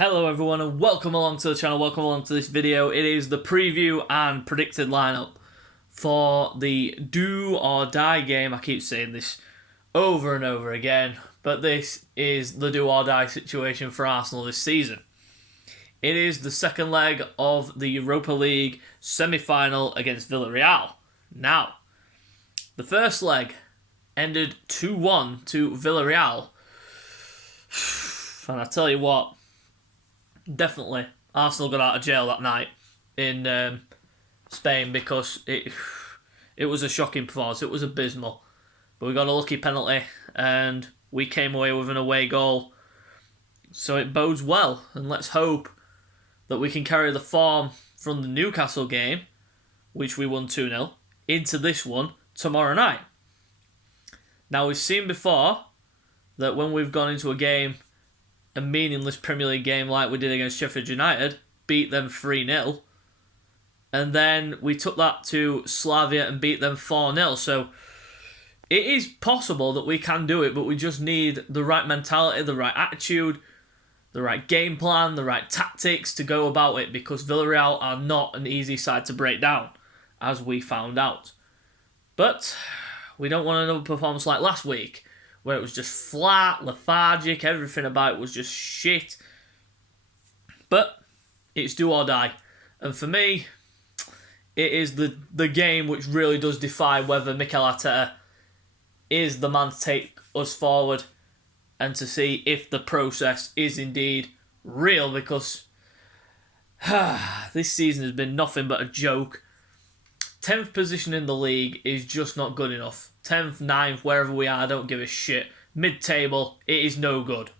Hello everyone and welcome along to the channel, welcome along to this video. It is the preview and predicted lineup for the do or die game. I keep saying this over and over again, but this is the do or die situation for Arsenal this season. It is the second leg of the Europa League semi-final against Villarreal. Now, the first leg ended 2-1 to Villarreal. And I tell you what, definitely Arsenal got out of jail that night in Spain because it was a shocking performance. It was abysmal. But we got a lucky penalty and we came away with an away goal. So it bodes well, and let's hope that we can carry the form from the Newcastle game, which we won 2-0, into this one tomorrow night. Now, we've seen before that when we've gone into a game, a meaningless Premier League game like we did against Sheffield United, beat them 3-0, and then we took that to Slavia and beat them 4-0. So it is possible that we can do it, but we just need the right mentality, the right attitude, the right game plan, the right tactics to go about it, because Villarreal are not an easy side to break down, as we found out. But we don't want another performance like last week, where it was just flat, lethargic, everything about it was just shit. But it's do or die. And for me, it is the game which really does define whether Mikel Arteta is the man to take us forward and to see if the process is indeed real, because this season has been nothing but a joke. 10th position in the league is just not good enough. 10th, 9th, wherever we are, I don't give a shit. Mid-table, it is no good.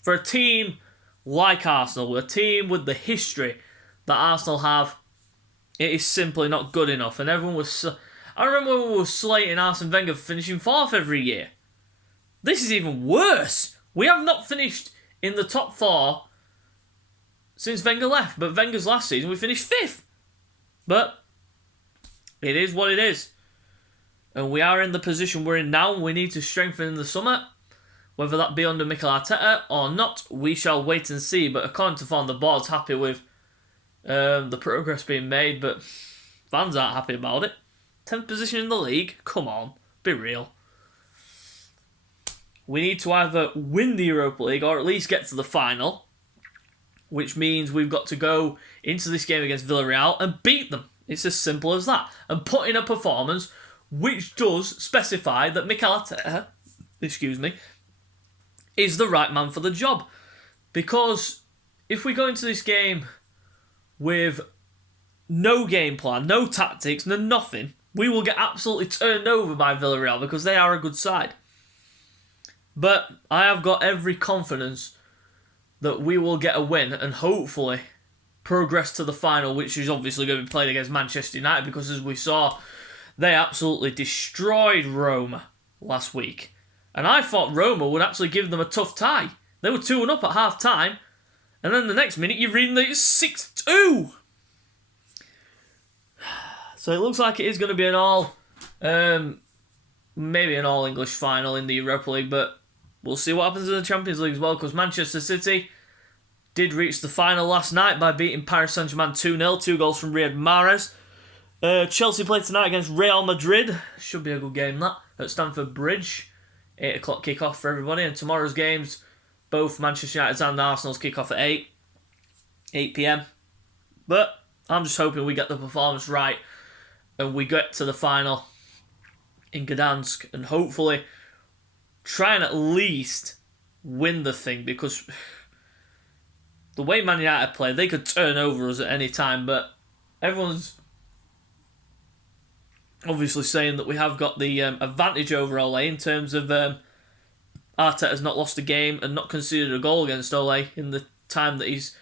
For a team like Arsenal, a team with the history that Arsenal have, it is simply not good enough. And everyone was... I remember when we were slating Arsene Wenger for finishing 4th every year. This is even worse. We have not finished in the top 4 since Wenger left. But Wenger's last season, we finished 5th. But it is what it is. And we are in the position we're in now. We need to strengthen in the summer. Whether that be under Mikel Arteta or not, we shall wait and see. But according to form, the board's happy with the progress being made. But fans aren't happy about it. 10th position in the league? Come on, be real. We need to either win the Europa League or at least get to the final, which means we've got to go into this game against Villarreal and beat them. It's as simple as that. And put in a performance which does specify that Mikel Arteta, is the right man for the job. Because if we go into this game with no game plan, no tactics, no nothing, we will get absolutely turned over by Villarreal because they are a good side. But I have got every confidence that we will get a win and hopefully progress to the final, which is obviously going to be played against Manchester United, because as we saw, they absolutely destroyed Roma last week. And I thought Roma would actually give them a tough tie. They were 2-up at half time, and then the next minute you're reading that it's 6-2. So it looks like it is going to be maybe an all-English final in the Europa League, but we'll see what happens in the Champions League as well, because Manchester City did reach the final last night by beating Paris Saint-Germain 2-0, 2 goals from Riyad Mahrez. Chelsea play tonight against Real Madrid. Should be a good game, that, at Stamford Bridge. 8 o'clock kick-off for everybody. And tomorrow's games, both Manchester United's and Arsenal's kick-off at 8 p.m. But I'm just hoping we get the performance right and we get to the final in Gdansk and hopefully try and at least win the thing, because the way Man United play, they could turn over us at any time, but everyone's obviously saying that we have got the advantage over Ole in terms of Arteta's not lost a game and not conceded a goal against Ole in the time that he's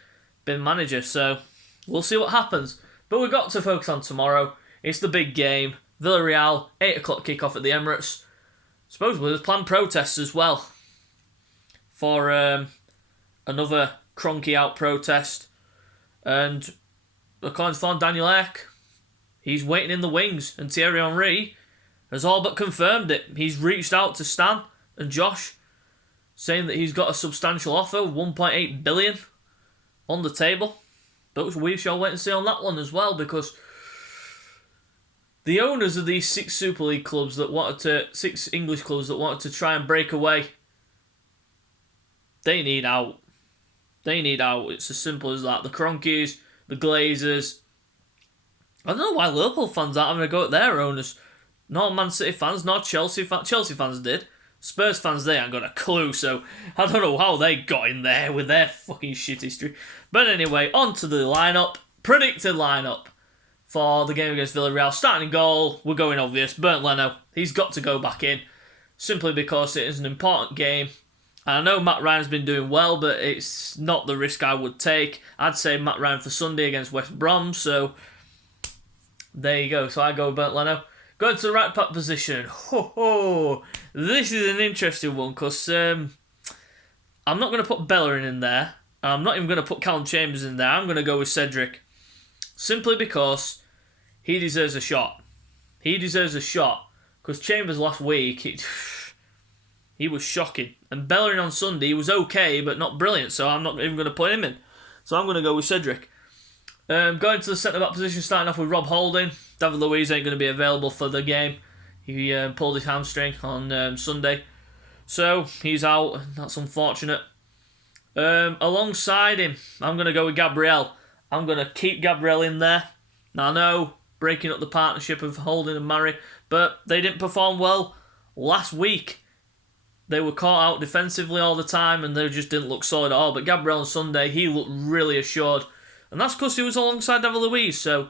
been manager. So we'll see what happens. But we've got to focus on tomorrow. It's the big game. Villarreal, 8 o'clock kick-off at the Emirates. Supposedly there's planned protests as well for another Cronky out protest. And according to Daniel Ek, he's waiting in the wings, and Thierry Henry has all but confirmed it. He's reached out to Stan and Josh, saying that he's got a substantial offer, 1.8 billion, on the table. But we shall wait and see on that one as well, because the owners of these 6 Super League clubs that wanted to, 6 English clubs that wanted to try and break away, they need out. They need out. It's as simple as that. The Cronkies, the Glazers. I don't know why Liverpool fans aren't having a go at their owners. Not Man City fans, not Chelsea fans. Chelsea fans did. Spurs fans, they ain't got a clue, so I don't know how they got in there with their fucking shit history. But anyway, on to the lineup. Predicted lineup for the game against Villarreal. Starting in goal, we're going obvious. Bernd Leno, he's got to go back in, simply because it is an important game. And I know Matt Ryan's been doing well, but it's not the risk I would take. I'd say Matt Ryan for Sunday against West Brom, so there you go. So I go Bernd Leno. Going to the right back position. This is an interesting one, because I'm not going to put Bellerin in there. I'm not even going to put Callum Chambers in there. I'm going to go with Cedric. Simply because he deserves a shot. He deserves a shot. Because Chambers last week, he was shocking. And Bellerin on Sunday, he was okay, but not brilliant. So I'm not even going to put him in. So I'm going to go with Cedric. Going to the centre-back position, starting off with Rob Holding. David Luiz ain't going to be available for the game. He pulled his hamstring on Sunday. So, he's out. That's unfortunate. Alongside him, I'm going to go with Gabriel. I'm going to keep Gabriel in there. Now, I know, breaking up the partnership of Holding and Murray, but they didn't perform well last week. They were caught out defensively all the time, and they just didn't look solid at all. But Gabriel on Sunday, he looked really assured. And that's because he was alongside David Luiz, so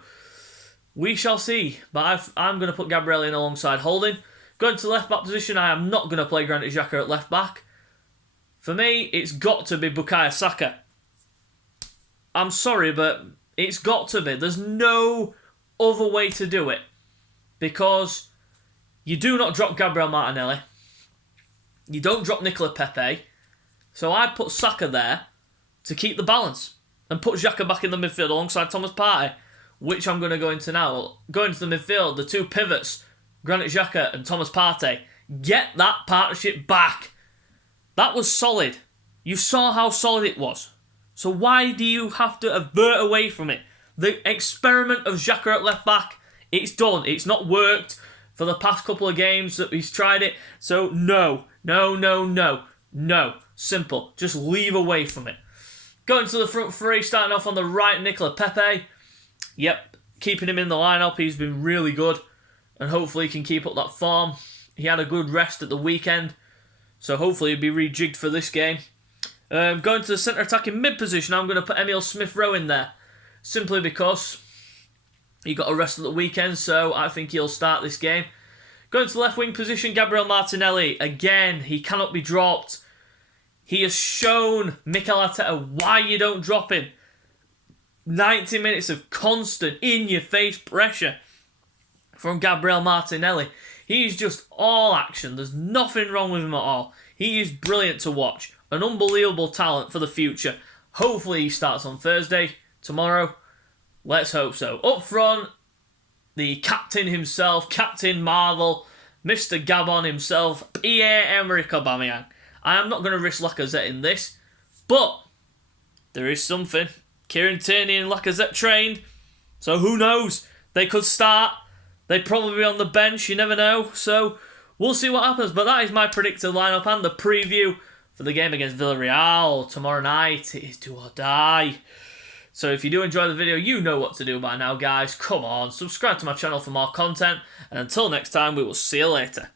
we shall see. But I'm going to put Gabriel in alongside Holding. Going to the left-back position, I am not going to play Granit Xhaka at left-back. For me, it's got to be Bukayo Saka. I'm sorry, but it's got to be. There's no other way to do it. Because you do not drop Gabriel Martinelli. You don't drop Nicola Pepe. So I put Saka there to keep the balance. And put Xhaka back in the midfield alongside Thomas Partey, which I'm going to go into now. Going to the midfield, the 2 pivots, Granit Xhaka and Thomas Partey. Get that partnership back. That was solid. You saw how solid it was. So why do you have to avert away from it? The experiment of Xhaka at left back, it's done. It's not worked for the past couple of games that he's tried it. So no. Simple. Just leave away from it. Going to the front 3, starting off on the right, Nicola Pepe. Yep, keeping him in the lineup. He's been really good, and hopefully he can keep up that form. He had a good rest at the weekend, so hopefully he'll be rejigged for this game. Going to the centre attacking mid position, I'm going to put Emil Smith-Rowe in there, simply because he got a rest at the weekend, so I think he'll start this game. Going to the left wing position, Gabriel Martinelli. Again, he cannot be dropped. He has shown Mikel Arteta why you don't drop him. 90 minutes of constant, in-your-face pressure from Gabriel Martinelli. He's just all action. There's nothing wrong with him at all. He is brilliant to watch. An unbelievable talent for the future. Hopefully he starts on Thursday, tomorrow. Let's hope so. Up front, the captain himself, Captain Marvel, Mr. Gabon himself, Pierre-Emerick Aubameyang. I am not going to risk Lacazette in this, but there is something. Kieran Tierney and Lacazette trained, so who knows? They could start. They'd probably be on the bench, you never know. So we'll see what happens, but that is my predicted lineup and the preview for the game against Villarreal tomorrow night. It is do or die. So if you do enjoy the video, you know what to do by now, guys. Come on, subscribe to my channel for more content, and until next time, we will see you later.